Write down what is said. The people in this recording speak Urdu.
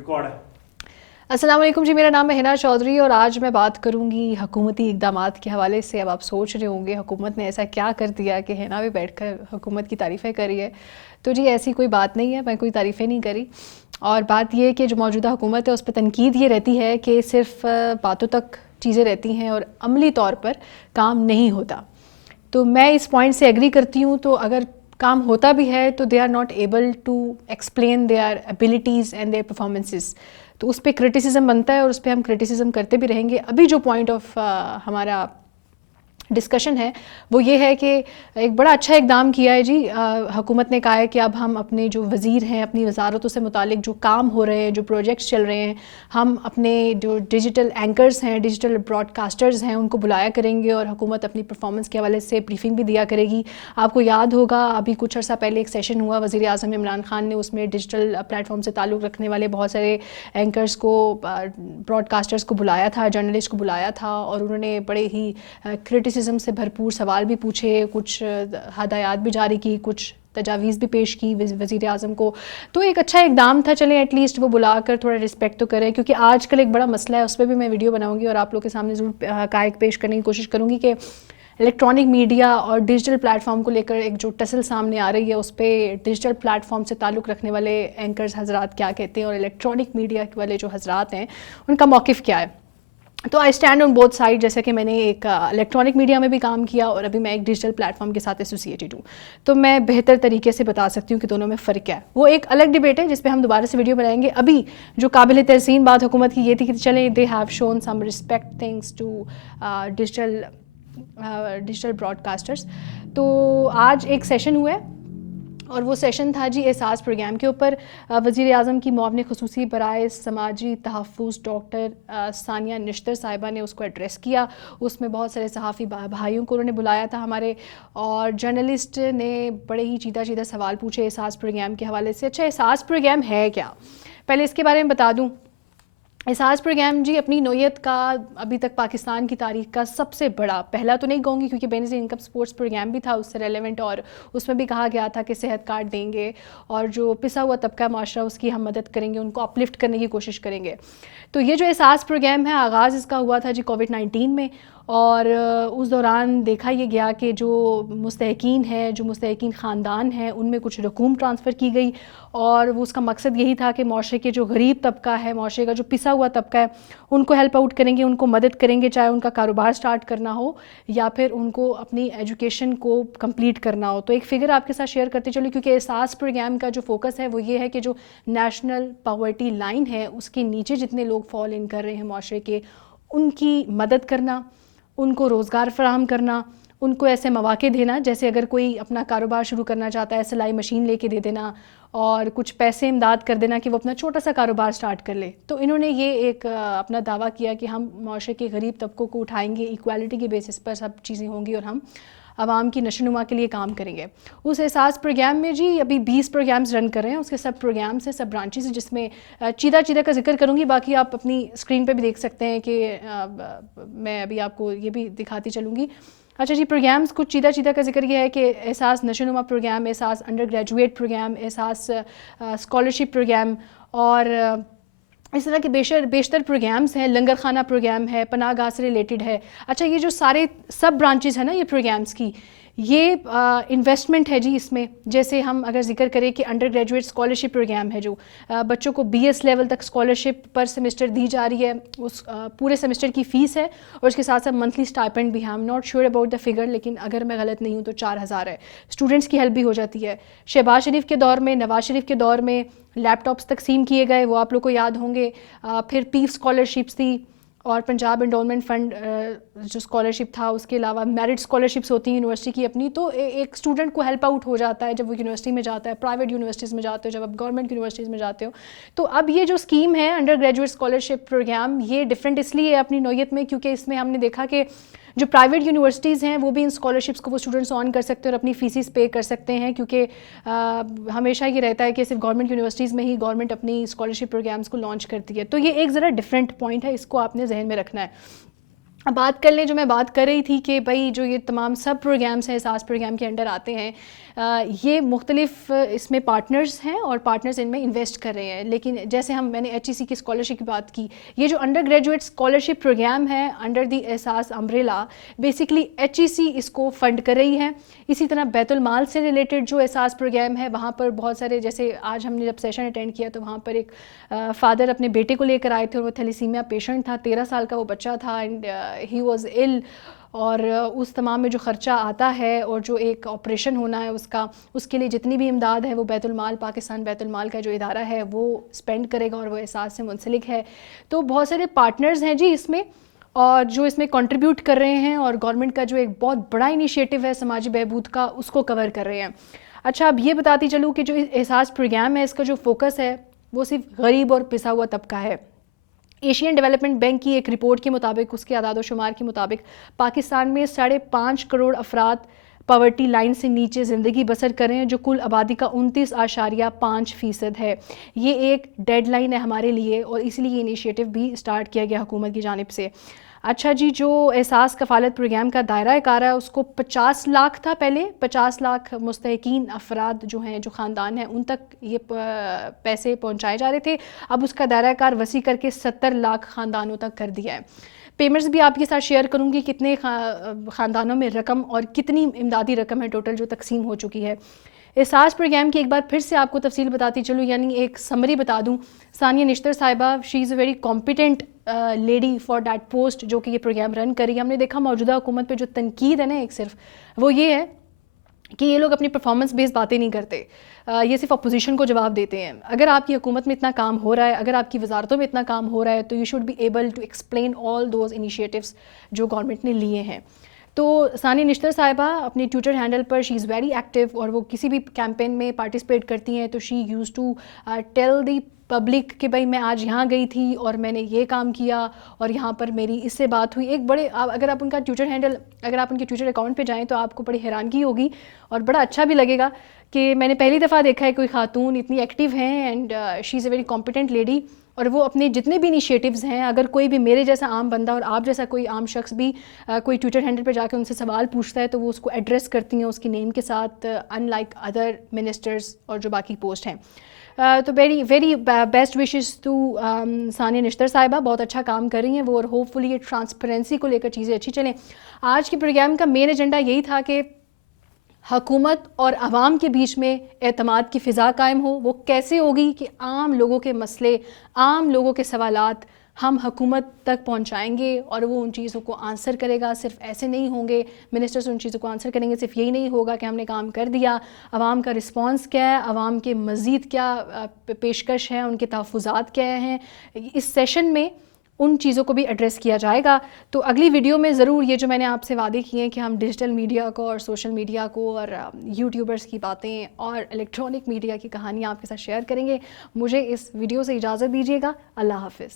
ریکارڈ ہے. السلام علیکم جی، میرا نام ہے ہنا چودھری اور آج میں بات کروں گی حکومتی اقدامات کے حوالے سے. اب آپ سوچ رہے ہوں گے حکومت نے ایسا کیا کر دیا کہ ہنا بھی بیٹھ کر حکومت کی تعریفیں کری ہے. تو جی ایسی کوئی بات نہیں ہے، میں کوئی تعریفیں نہیں کری. اور بات یہ ہے کہ جو موجودہ حکومت ہے اس پہ تنقید یہ رہتی ہے کہ صرف باتوں تک چیزیں رہتی ہیں اور عملی طور پر کام نہیں ہوتا. تو میں اس پوائنٹ سے ایگری کرتی ہوں. تو اگر کام ہوتا بھی ہے تو they are not able to explain their abilities and their performances. تو اس پہ کرٹیسزم بنتا ہے اور اس پہ ہم کرٹیسزم کرتے بھی رہیں گے. ابھی جو پوائنٹ آف ہمارا ڈسکشن ہے وہ یہ ہے کہ ایک بڑا اچھا اقدام کیا ہے جی. حکومت نے کہا ہے کہ اب ہم اپنے جو وزیر ہیں، اپنی وزارتوں سے متعلق جو کام ہو رہے ہیں، جو پروجیکٹس چل رہے ہیں، ہم اپنے جو ڈیجیٹل اینکرز ہیں، ڈیجیٹل براڈ کاسٹرز ہیں، ان کو بلایا کریں گے اور حکومت اپنی پرفارمنس کے حوالے سے بریفنگ بھی دیا کرے گی. آپ کو یاد ہوگا ابھی کچھ عرصہ پہلے ایک سیشن ہوا وزیر اعظم عمران خان نے، اس میں ڈیجیٹل پلیٹ فارم سے تعلق رکھنے والے بہت سارے اینکرز کو، براڈ کاسٹرز کو بلایا تھا، جرنلسٹ کو بلایا تھا اور انہوں نے بڑے ہی کرٹیسزم سے بھرپور سوال بھی پوچھے، کچھ ہدایات بھی جاری کی، کچھ تجاویز بھی پیش کی وزیر اعظم کو. تو ایک اچھا اقدام تھا. چلیں ایٹ لیسٹ وہ بلا کر تھوڑا رسپیکٹ تو کریں، کیونکہ آج کل ایک بڑا مسئلہ ہے، اس پہ بھی میں ویڈیو بناؤں گی اور آپ لوگ کے سامنے ضرور حقائق پیش کرنے کی کوشش کروں گی کہ الیکٹرانک میڈیا اور ڈیجیٹل پلیٹ فارم کو لے کر ایک جو ٹسل سامنے آ رہی ہے، اس پہ ڈیجیٹل پلیٹ فارم سے تعلق رکھنے والے اینکرز حضرات کیا کہتے ہیں اور الیکٹرانک میڈیا والے جو حضرات ہیں ان کا موقف کیا ہے. تو I stand on both side. جیسے کہ میں نے ایک الیکٹرانک میڈیا میں بھی کام کیا اور ابھی میں ایک ڈیجیٹل پلیٹ فارم کے ساتھ ایسوسیٹڈ ہوں، تو میں بہتر طریقے سے بتا سکتی ہوں کہ دونوں میں فرق کیا ہے. وہ ایک الگ ڈبیٹ ہے جس پہ ہم دوبارہ سے ویڈیو بنائیں گے. ابھی جو قابل تحسین بات حکومت کی یہ تھی کہ چلیں they have shown some respect things to digital broadcasters. تو آج ایک سیشن ہوا ہے اور وہ سیشن تھا جی احساس پروگرام کے اوپر. وزیر اعظم کی معاون خصوصی برائے سماجی تحفظ ڈاکٹر ثانیہ نشتر صاحبہ نے اس کو ایڈریس کیا. اس میں بہت سارے صحافی بھائیوں کو انہوں نے بلایا تھا ہمارے، اور جرنلسٹ نے بڑے ہی چیدہ سوال پوچھے احساس پروگرام کے حوالے سے. اچھا احساس پروگرام ہے کیا؟ پہلے اس کے بارے میں بتا دوں. احساس پروگرام جی اپنی نوعیت کا ابھی تک پاکستان کی تاریخ کا سب سے بڑا، پہلا تو نہیں کہوں گی کیونکہ بے نظیر انکم سپورٹس پروگرام بھی تھا اس سے ریلیونٹ، اور اس میں بھی کہا گیا تھا کہ صحت کارڈ دیں گے اور جو پسا ہوا طبقہ معاشرہ اس کی ہم مدد کریں گے، ان کو اپلفٹ کرنے کی کوشش کریں گے. تو یہ جو احساس پروگرام ہے آغاز اس کا ہوا تھا جی کووڈ-19 میں، اور اس دوران دیکھا یہ گیا کہ جو مستحقین ہیں، جو مستحقین خاندان ہیں، ان میں کچھ رقوم ٹرانسفر کی گئی، اور وہ اس کا مقصد یہی تھا کہ معاشرے کے جو غریب طبقہ ہے، معاشرے کا جو پسا ہوا طبقہ ہے، ان کو ہیلپ آؤٹ کریں گے، ان کو مدد کریں گے، چاہے ان کا کاروبار سٹارٹ کرنا ہو یا پھر ان کو اپنی ایجوکیشن کو کمپلیٹ کرنا ہو. تو ایک فگر آپ کے ساتھ شیئر کرتے چلیں، کیونکہ احساس پروگرام کا جو فوکس ہے وہ یہ ہے کہ جو نیشنل پاورٹی لائن ہے اس کے نیچے جتنے لوگ فال ان کر رہے ہیں معاشرے کے، ان کی مدد کرنا، ان کو روزگار فراہم کرنا، ان کو ایسے مواقع دینا، جیسے اگر کوئی اپنا کاروبار شروع کرنا چاہتا ہے سلائی مشین لے کے دے دینا اور کچھ پیسے امداد کر دینا کہ وہ اپنا چھوٹا سا کاروبار سٹارٹ کر لے. تو انہوں نے یہ ایک اپنا دعویٰ کیا کہ ہم معاشرے کے غریب طبقوں کو اٹھائیں گے، ایکوالٹی کی بیسس پر سب چیزیں ہوں گی اور ہم عوام کی نشو و نما کے لیے کام کریں گے. اس احساس پروگرام میں جی ابھی 20 پروگرامز رن کر رہے ہیں، اس کے سب پروگرامز ہیں، سب برانچز ہیں، جس میں چیدہ کا ذکر کروں گی، باقی آپ اپنی اسکرین پہ بھی دیکھ سکتے ہیں کہ میں ابھی آپ کو یہ بھی دکھاتی چلوں گی. اچھا جی پروگرامز کچھ چیدہ کا ذکر یہ ہے کہ احساس نشو و نما پروگرام، احساس انڈر گریجویٹ پروگرام، احساس اسکالرشپ پروگرام، اور اس طرح کے بیشتر پروگرامز ہیں. لنگر خانہ پروگرام ہے، پناہ گاہ سے ریلیٹڈ ہے. اچھا یہ جو سارے سب برانچز ہیں نا یہ پروگرامز کی، یہ انویسٹمنٹ ہے جی اس میں. جیسے ہم اگر ذکر کریں کہ انڈر گریجویٹ اسکالرشپ پروگرام ہے، جو بچوں کو بی ایس لیول تک اسکالرشپ پر سیمسٹر دی جا رہی ہے، اس پورے سیمسٹر کی فیس ہے اور اس کے ساتھ ساتھ منتھلی اسٹائپنڈ بھی ہے. Am not sure about the figure, لیکن اگر میں غلط نہیں ہوں تو 4000 ہے. اسٹوڈنٹس کی ہیلپ بھی ہو جاتی ہے. شہباز شریف کے دور میں، نواز شریف کے دور میں لیپ ٹاپس تقسیم کیے گئے، وہ آپ لوگ کو یاد ہوں گے. پھر پیس اسکالرشپس تھی اور پنجاب انڈورمنٹ فنڈ جو اسکالرشپ تھا، اس کے علاوہ میرٹ اسکالرشپس ہوتی ہیں یونیورسٹی کی اپنی. تو ایک اسٹوڈنٹ کو ہیلپ آؤٹ ہو جاتا ہے جب وہ یونیورسٹی میں جاتا ہے، پرائیویٹ یونیورسٹیز میں جاتے ہو، جب آپ گورنمنٹ یونیورسٹیز میں جاتے ہو. تو اب یہ جو اسکیم ہے انڈر گریجویٹ اسکالرشپ پروگرام، یہ ڈفرینٹ اس لیے ہے اپنی نوعیت میں کیونکہ اس میں ہم نے دیکھا کہ جو پرائیویٹ یونیورسٹیز ہیں وہ بھی ان اسکالرشپس کو وہ اسٹوڈنٹس آن کر سکتے ہیں اور اپنی فیسز پے کر سکتے ہیں، کیونکہ ہمیشہ یہ رہتا ہے کہ صرف گورنمنٹ یونیورسٹیز میں ہی گورنمنٹ اپنی اسکالرشپ پروگرامس کو لانچ کرتی ہے. تو یہ ایک ذرا ڈفرینٹ پوائنٹ ہے، اس کو آپ نے ذہن میں رکھنا ہے. اب بات کر لیں جو میں بات کر رہی تھی کہ بھائی جو یہ تمام سب پروگرامس ہیں احساس پروگرام کے انڈر آتے ہیں، یہ مختلف اس میں پارٹنرز ہیں اور پارٹنرز ان میں انویسٹ کر رہے ہیں. لیکن جیسے میں نے HEC کی اسکالرشپ کی بات کی, یہ جو انڈر گریجویٹ اسکالرشپ پروگرام ہے انڈر دی احساس امبریلا, بیسکلی HEC اس کو فنڈ کر رہی ہے. اسی طرح بیت المال سے ریلیٹڈ جو احساس پروگرام ہے وہاں پر بہت سارے, جیسے آج ہم نے جب سیشن اٹینڈ کیا تو وہاں پر ایک فادر اپنے بیٹے کو لے کر آئے تھے اور وہ تھیلیسیمیا پیشنٹ تھا, 13 سال کا وہ بچہ تھا, اینڈ ہی واز ال, اور اس تمام میں جو خرچہ آتا ہے اور جو ایک آپریشن ہونا ہے اس کے لیے جتنی بھی امداد ہے وہ بیت المال, پاکستان بیت المال کا جو ادارہ ہے وہ اسپینڈ کرے گا اور وہ احساس سے منسلک ہے. تو بہت سارے پارٹنرز ہیں جی اس میں, اور جو اس میں کنٹریبیوٹ کر رہے ہیں, اور گورنمنٹ کا جو ایک بہت بڑا انیشیٹو ہے سماجی بہبود کا اس کو کور کر رہے ہیں. اچھا, اب یہ بتاتی چلوں کہ جو احساس پروگرام ہے اس کا جو فوکس ہے وہ صرف غریب اور پسا ہوا طبقہ ہے. ایشین ڈیولپمنٹ بینک کی ایک رپورٹ کے مطابق, اس کے اعداد و شمار کے مطابق, پاکستان میں 5.5 کروڑ افراد پاورٹی لائن سے نیچے زندگی بسر کر رہے ہیں, جو کل آبادی کا 29.5% ہے. یہ ایک ڈیڈ لائن ہے ہمارے لیے, اور اس لیے یہ انیشیٹو بھی اسٹارٹ کیا گیا حکومت کی جانب سے. اچھا جی, جو احساس کفالت پروگرام کا دائرہ کار ہے اس کو 50 لاکھ تھا پہلے, 50 لاکھ مستحقین افراد جو ہیں, جو خاندان ہیں, ان تک یہ پیسے پہنچائے جا رہے تھے. اب اس کا دائرہ کار وسیع کر کے 70 لاکھ خاندانوں تک کر دیا ہے. پیمنٹس بھی آپ کے ساتھ شیئر کروں گی, کتنے خاندانوں میں رقم اور کتنی امدادی رقم ہے ٹوٹل جو تقسیم ہو چکی ہے. احساس پروگرام کی ایک بار پھر سے آپ کو تفصیل بتاتی چلوں, یعنی ایک سمری بتا دوں. ثانیہ نشتر صاحبہ, she is a very competent lady for that post جو کہ یہ پروگرام رن کری. ہم نے دیکھا موجودہ حکومت پہ جو تنقید ہے نا ایک صرف, وہ یہ ہے کہ یہ لوگ اپنی پرفارمنس بیس باتیں نہیں کرتے, یہ صرف اپوزیشن کو جواب دیتے ہیں. اگر آپ کی حکومت میں اتنا کام ہو رہا ہے, اگر آپ کی وزارتوں میں اتنا کام ہو رہا ہے, تو you should be able to explain all those initiatives جو گورنمنٹ نے لیے ہیں. تو ثانیہ نشتر صاحبہ اپنے ٹویٹر ہینڈل پر شی از ویری ایکٹیو, اور وہ کسی بھی کیمپین میں پارٹیسپیٹ کرتی ہیں تو she use to tell the public کہ بھائی میں آج یہاں گئی تھی اور میں نے یہ کام کیا, اور یہاں پر میری اس سے بات ہوئی. ایک بڑے, اگر آپ ان کا ٹویٹر ہینڈل, اگر آپ ان کے ٹویٹر اکاؤنٹ پہ جائیں تو آپ کو بڑی حیرانگی ہوگی اور بڑا اچھا بھی لگے گا کہ میں نے پہلی دفعہ دیکھا ہے کوئی خاتون اتنی ایکٹیو ہیں, and she is a very competent lady. اور وہ اپنے جتنے بھی انیشیٹوز ہیں, اگر کوئی بھی میرے جیسا عام بندہ اور آپ جیسا کوئی عام شخص بھی کوئی ٹویٹر ہینڈل پہ جا کے ان سے سوال پوچھتا ہے تو وہ اس کو ایڈریس کرتی ہیں اس کی نیم کے ساتھ, ان لائک ادر منسٹرز اور جو باقی پوسٹ ہیں. تو ویری بیسٹ وشز ٹو ثانیہ نشتر صاحبہ, بہت اچھا کام کر رہی ہیں وہ, اور ہوپ فلی یہ ٹرانسپیرنسی کو لے کر چیزیں اچھی چلیں. آج کے پروگرام کا مین ایجنڈا یہی تھا کہ حکومت اور عوام کے بیچ میں اعتماد کی فضا قائم ہو. وہ کیسے ہوگی کہ عام لوگوں کے مسئلے, عام لوگوں کے سوالات ہم حکومت تک پہنچائیں گے اور وہ ان چیزوں کو آنسر کرے گا. صرف ایسے نہیں ہوں گے منسٹرز ان چیزوں کو آنسر کریں گے, صرف یہی نہیں ہوگا کہ ہم نے کام کر دیا. عوام کا رسپانس کیا ہے, عوام کے مزید کیا پیشکش ہیں, ان کے تحفظات کیا ہیں, اس سیشن میں ان چیزوں کو بھی ایڈریس کیا جائے گا. تو اگلی ویڈیو میں ضرور یہ جو میں نے آپ سے وعدے کیے ہیں کہ ہم ڈیجیٹل میڈیا کو اور سوشل میڈیا کو اور یوٹیوبرز کی باتیں اور الیکٹرانک میڈیا کی کہانیاں آپ کے ساتھ شیئر کریں گے. مجھے اس ویڈیو سے اجازت دیجیے گا. اللہ حافظ.